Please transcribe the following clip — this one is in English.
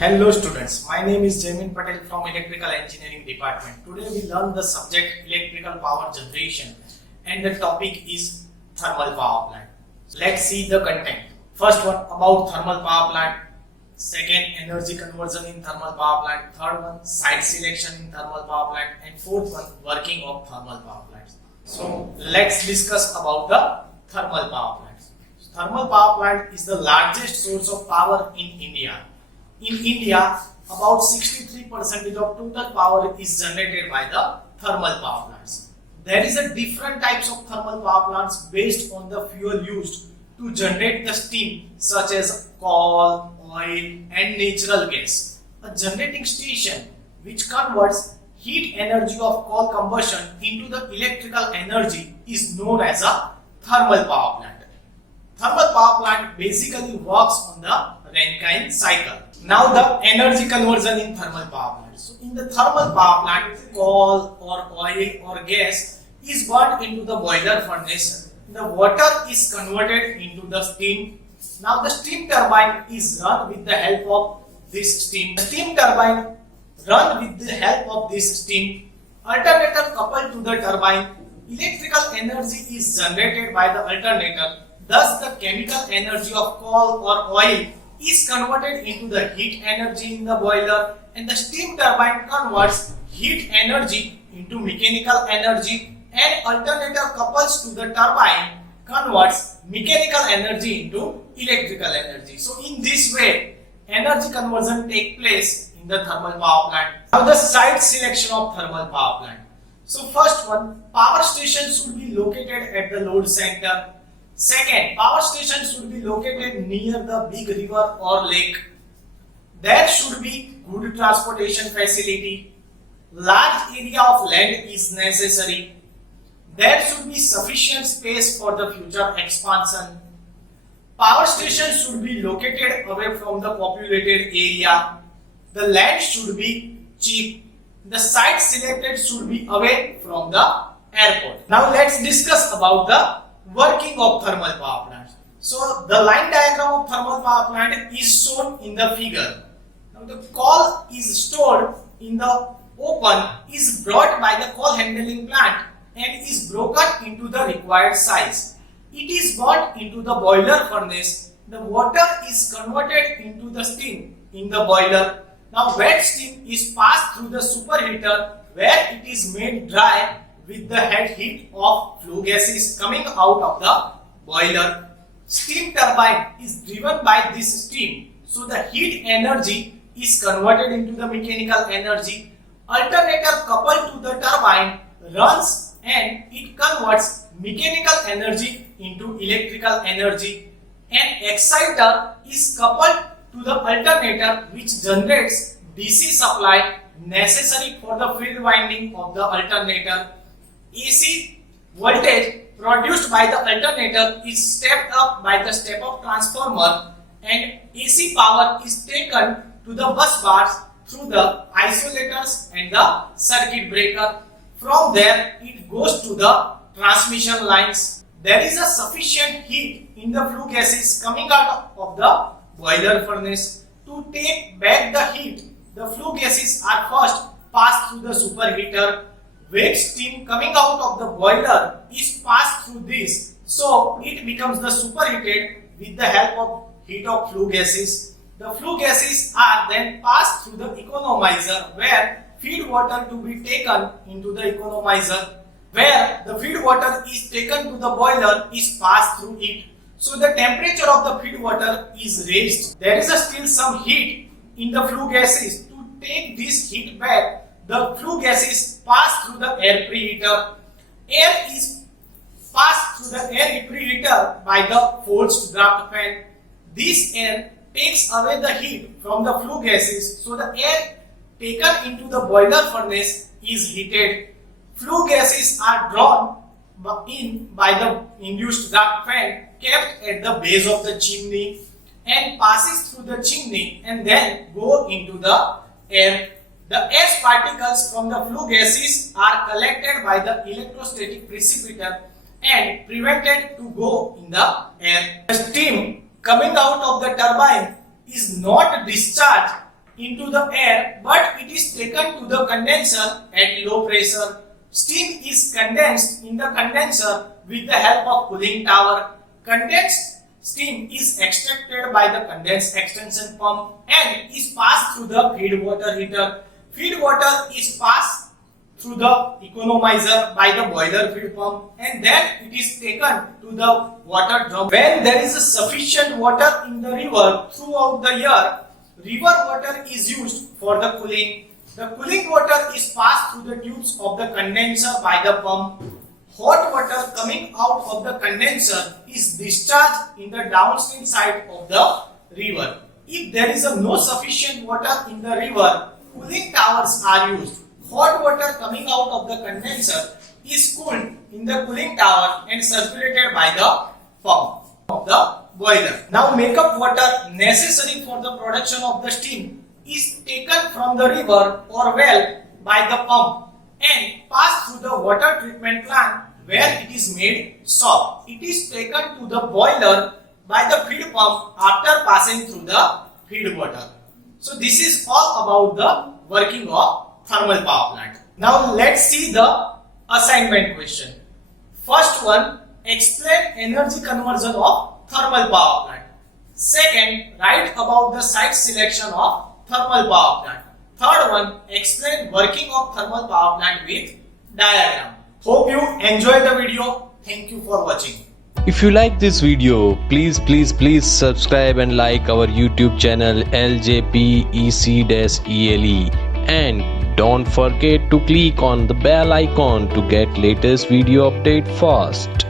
Hello students, my name is Jaimin Patel from Electrical Engineering Department. Today we learn the subject electrical power generation and the topic is thermal power plant. Let's see the content. First one about thermal power plant. Second, energy conversion in thermal power plant. Third one, site selection in thermal power plant. And fourth one, working of thermal power plants. So let's discuss about the thermal power plant. Thermal power plant is the largest source of power in India. In India, about 63% of total power is generated by the thermal power plants. There is a different types of thermal power plants based on the fuel used to generate the steam, such as coal, oil and natural gas. A generating station which converts heat energy of coal combustion into the electrical energy is known as a thermal power plant. Thermal power plant basically works on the Rankine cycle. Now the energy conversion in thermal power plant. So in the thermal power plant, coal or oil or gas is burned into the boiler furnace. The water is converted into the steam. Now the steam turbine is run with the help of this steam. The steam turbine run with the help of this steam. Alternator coupled to the turbine. Electrical energy is generated by the alternator. Thus the chemical energy of coal or oil is converted into the heat energy in the boiler, and the steam turbine converts heat energy into mechanical energy, and alternator couples to the turbine converts mechanical energy into electrical energy. So in this way energy conversion take place in the thermal power plant. Now the site selection of thermal power plant. So first one, power station should be located at the load center. Second, power station should be located near the big river or lake. There should be good transportation facility. Large area of land is necessary. There should be sufficient space for the future expansion. Power station should be located away from the populated area. The land should be cheap. The site selected should be away from the airport. Now let's discuss about the working of thermal power plants. So the line diagram of thermal power plant is shown in the figure. Now the coal is stored in the open, is brought by the coal handling plant and is broken into the required size. It is brought into the boiler furnace. The water is converted into the steam in the boiler. Now wet steam is passed through the superheater where it is made dry with the head heat of flue gases coming out of the boiler. Steam turbine is driven by this steam, so the heat energy is converted into the mechanical energy. Alternator coupled to the turbine runs and it converts mechanical energy into electrical energy. An exciter is coupled to the alternator which generates DC supply necessary for the field winding of the alternator. AC voltage produced by the alternator is stepped up by the step-up transformer, and AC power is taken to the bus bars through the isolators and the circuit breaker. From there it goes to the transmission lines. There is a sufficient heat in the flue gases coming out of the boiler furnace. To take back the heat, the flue gases are first passed through the superheater. Wet steam coming out of the boiler is passed through this, so it becomes the superheated with the help of heat of flue gases. The flue gases are then passed through the economizer where feed water to be taken into the economizer, where the feed water is taken to the boiler is passed through it. So the temperature of the feed water is raised. There is still some heat in the flue gases. To take this heat back, the flue gases pass through the air preheater. Air is passed through the air preheater by the forced draft fan. This air takes away the heat from the flue gases, so the air taken into the boiler furnace is heated. Flue gases are drawn in by the induced draft fan kept at the base of the chimney and passes through the chimney and then go into the air. The ash particles from the flue gases are collected by the electrostatic precipitator and prevented to go in the air. The steam coming out of the turbine is not discharged into the air, but it is taken to the condenser at low pressure. Steam is condensed in the condenser with the help of cooling tower. Condensed steam is extracted by the condensed extension pump and is passed through the feed water heater. Feed water is passed through the economizer by the boiler feed pump, and then it is taken to the water drum. When there is sufficient water in the river throughout the year, river water is used for the cooling. The cooling water is passed through the tubes of the condenser by the pump. Hot water coming out of the condenser is discharged in the downstream side of the river. If there is no sufficient water in the river, cooling towers are used. Hot water coming out of the condenser is cooled in the cooling tower and circulated by the pump of the boiler. Now makeup water necessary for the production of the steam is taken from the river or well by the pump and passed through the water treatment plant where it is made soft. It is taken to the boiler by the feed pump after passing through the feed water. So this is all about the working of thermal power plant. Now let's see the assignment question. First one, explain energy conversion of thermal power plant. Second, write about the site selection of thermal power plant. Third one, explain working of thermal power plant with diagram. Hope you enjoyed the video. Thank you for watching. If you like this video, please subscribe and like our YouTube channel LJPEC-ELE, and don't forget to click on the bell icon to get latest video update first.